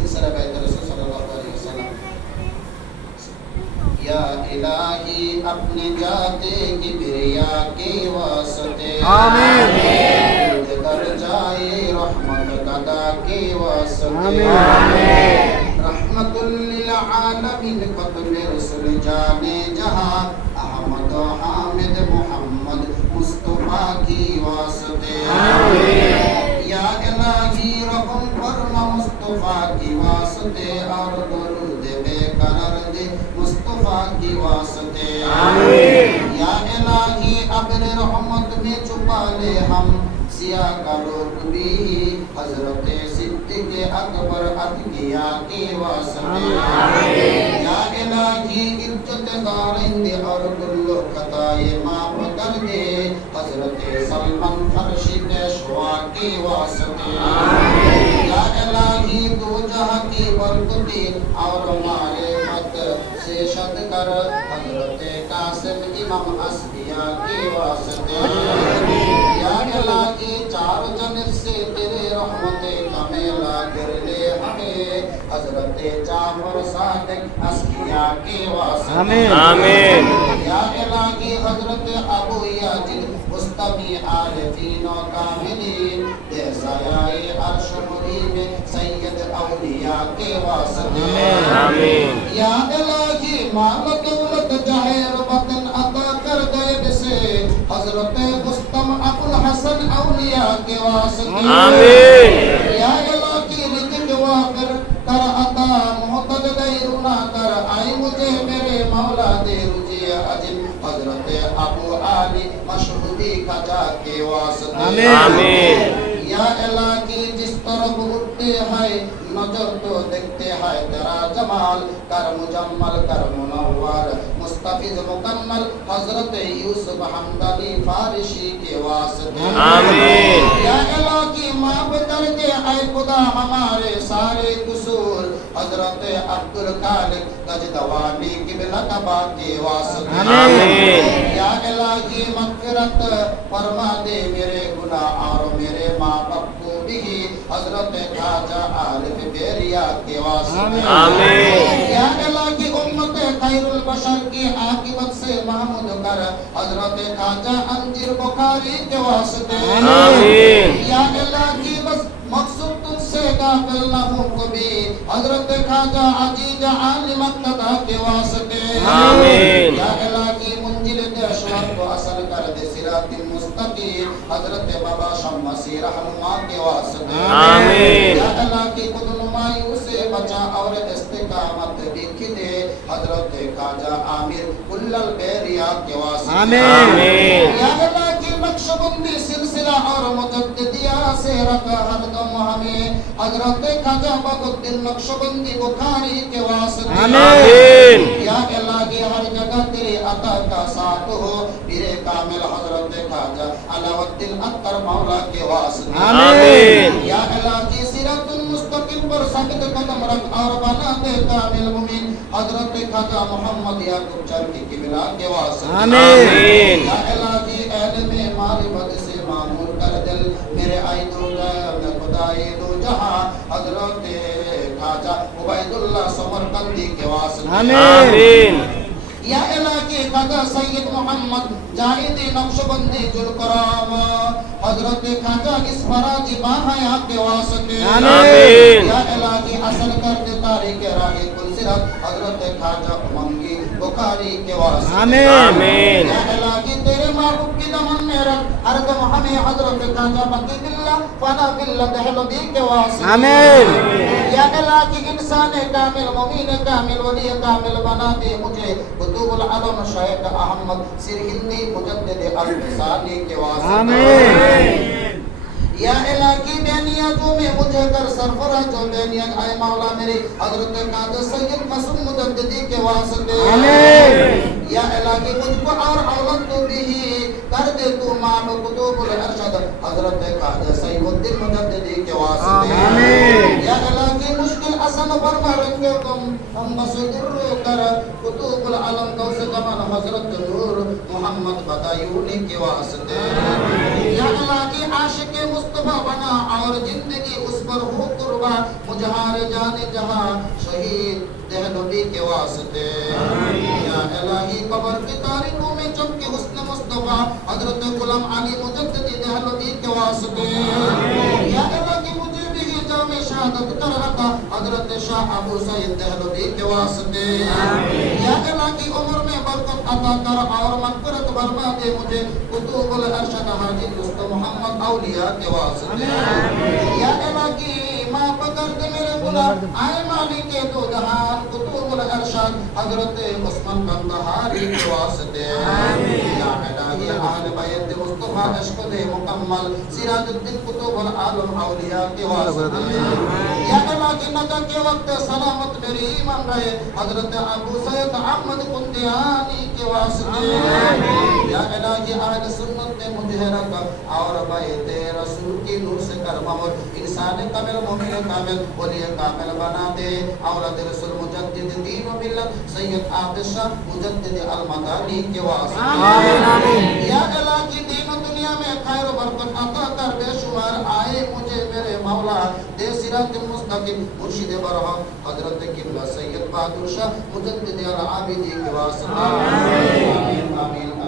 सिलसिला बैत रसूल सल्लल्लाहु अलैहि वसल्लम। या इलाही अपने जाते किबरिया के वास्ते आमीन कर जाए रहमत कदा के वास्ते आमीन रहमतुल लिल आलमीन खत्म रसूल जाने जहां अहमद हामिद मोहम्मद मुस्तफा की वास्ते आमीन या इलाही रहम फरमा मुस्तफा की वास्ते और दरूद बेकरार दे मुस्तफा की वास्ते आमीन या इलाही अब्र रहमत में छुपा ले हम सिया करो भी हजरत सिद्दीक अकबर अतकिया के वास्ते आमीन या इलाही इज्जत गारिंदे और कुल्लो खताए माफ कर दे हजरत सलमान फर्शी पेशवा के वास्ते आमीन या इलाही दो जहां की बरकती और हमारे मत से शद कर हजरत कासिम इमाम अस्बिया के वास्ते या इलाही चार जन्नत से तेरे रहमते कमेला गिर ले हमें हजरत जाफर सादिक अस्किया के वास्ते आमीन या इलाही हजरत अबू याजिद मुस्तमी आरिफीन व कामिलीन जैसा आए अर्श मुरीब सैयद औलिया के वास्ते आमीन या इलाही माल दौलत जाहिर वतन अता कर गए से हजरत मुस्तम अबुल हसन औलिया के वास्ते आमीन या इलाही रिज़्क़ वाकर कर अता मोहतज गैरुना कर आई मुझे मेरे मौला दे रुझे अजिल हजरत अबू आली मशहूदी खजा के वास्ते आमीन या इलाही जिस तरफ उठते हैं नजर तो देखते हैं तेरा जमाल कर मुजम्मल कर मुनव्वर मुस्तफिज मुकम्मल हजरत यूसुफ हमदनी फारिशी के वास्ते आमीन या इलाही माफ कर दे ऐ खुदा हमारे सारे कसूर हजरत अब्दुल खालिक गजदवानी किबला कबा के वास्ते आमीन या इलाही मग़फ़िरत फरमा दे मेरे गुनाह और मेरे माँ बाप को भी हजरत ख्वाजा आरिफ बेरिया के वास्ते आमीन या इलाही उम्मत खैरुल बशर की आकिबत से महमूद कर हजरत ख्वाजा अंजीर बुखारी के वास्ते आमीन या इलाही बस मकसूद तुझसे गाफिल न हूँ कभी हजरत ख्वाजा अजीज आलिम मक्तदा के वास्ते आमीन या इलाही मुंजिल दशवर को असल कर दे सिरात मुस्तकीम हजरत बाबा शम्सी रहनुमा के वास्ते आमीन या इलाही खुद नुमाई से बचा और इस्तिकामत दिख दे हजरत ख्वाजा आमिर कुल्लल बेरिया के वास्ते आमीन या इलाही नक्शबंदी सिलसिला और मुजद्दिदिया से रखा हरदम हमें हजरत ख्वाजा बगुद्दीन नक्शबंदी बुखारी के वास्ते आमीन या इलाही हर जगह तेरे अता का साथ हो पीरे कामिल हजरत ख्वाजा अलाउद्दीन अत्तर मौला के वास्ते आमीन या इलाही सिरातुल मुस्तकीम पर साबित कदम रख और बना दे कामिल मुमीन हजरत ख्वाजा मोहम्मद याकूब चरकी किबला के वास्ते आमीन या इलाही इल्म मारिफत से मामूर कर दिल मेरे आई दो खुदाए दो जहां हजरत ख्वाजा उबैदुल्लाह समरकंदी के वास्ते आमीन या इलाही ख्वाजा सैयद मोहम्मद जाहिदी नक्शबंदी जुलकराम हजरत ख्वाजा इसफराजी बाहया के वास्ते आमीन या इलाही असल कर दे तारीख राही कुलसिरत हजरत ख्वाजा मंगी बुखारी के वास्ते आमीन या इलाही तेरे महबूब की दमन में रख हरदम हमें हजरत ख्वाजा बकी बिल्ला फना बिल्ला दहलबी के वास्ते आमीन या इलाही इंसान कामिल मुमीन कामिल वली कामिल बना दे मुझे कुतुबुल आलम शेख अहमद सिरहिंदी मुजद्दिद अल-मिसाली के वास्ते आमीन या इलाही बेनिया जो में मुझे कर सरफराज जो बेनिया आए मौला मेरे हजरत ख्वाजा सैयद मसूद मुजद्दिदी के वास्ते आमीन या इलाही मुझको और औलाद तो भी कर दे तू मानो कुतुबुल अरशद हजरत ख्वाजा सैयदुद्दीन मुजद्दिदी के वास्ते आमीन या इलाही मुश्किल असल फरमा रंगे तुम हम बसुर कर कुतुबुल आलम गौस जमान हजरत नूर मोहम्मद बदायूनी के वास्ते या अल्लाह की आशिक मुस्तफा बना और जिंदगी उस पर हो कुर्बा मुजहार जाने जहां शहीद देहलवी के वास्ते या इलाही कब्र की तारीकों में चमके हुस्न मुस्तफा हजरत गुलाम अली मुजद्दिदी देहलवी के वास्ते या इलाही मुझे भी जामे शहादत कर रखा हजरत शाह अबू सईद देहलवी के वास्ते या इलाही उम्र में बरकत अता कर और मग़फ़िरत फरमा दे मुझे कुतुबुल अरशद हाजी दोस्त मोहम्मद औलिया के वास्ते या इलाही माफ कर दे मेरे गुनाह आए मालिक के दो जहान कुतुबुल अरशद हजरत उस्मान कंदहारी के वास्ते या इलाही आले बैत मुस्तफा इश्क़ दे मुकम्मल सिराजुद्दीन कुतुबुल आलम औलिया के वास्ते या इलाही नजा के वक्त सलामत मेरी ईमान रहे हजरत अबू सैयद अहमद कुंदियानी के वास्ते या इलाही अहले सुन्नत ने मुझे रखा और बैत रसूल की नूर से कर ममर इंसान कामिल मोमिन कामिल वली कामिल बना दे औलाद रसूल मुजद्दिद दीन व मिल्लत सैयद आबिद शाह मुजद्दिद अल मदानी के वास्ते आमीन आमीन या इलाही दीन दुनिया में खैर बरकत अता कर बेशुमार आए मुझे मेरे मौला दे सिरात मुस्तकीम मुर्शिद बरहम हजरत किबला सैयद बहादुर शाह मुजद्दिद अल आबिदी के वास्ते आमीन आमीन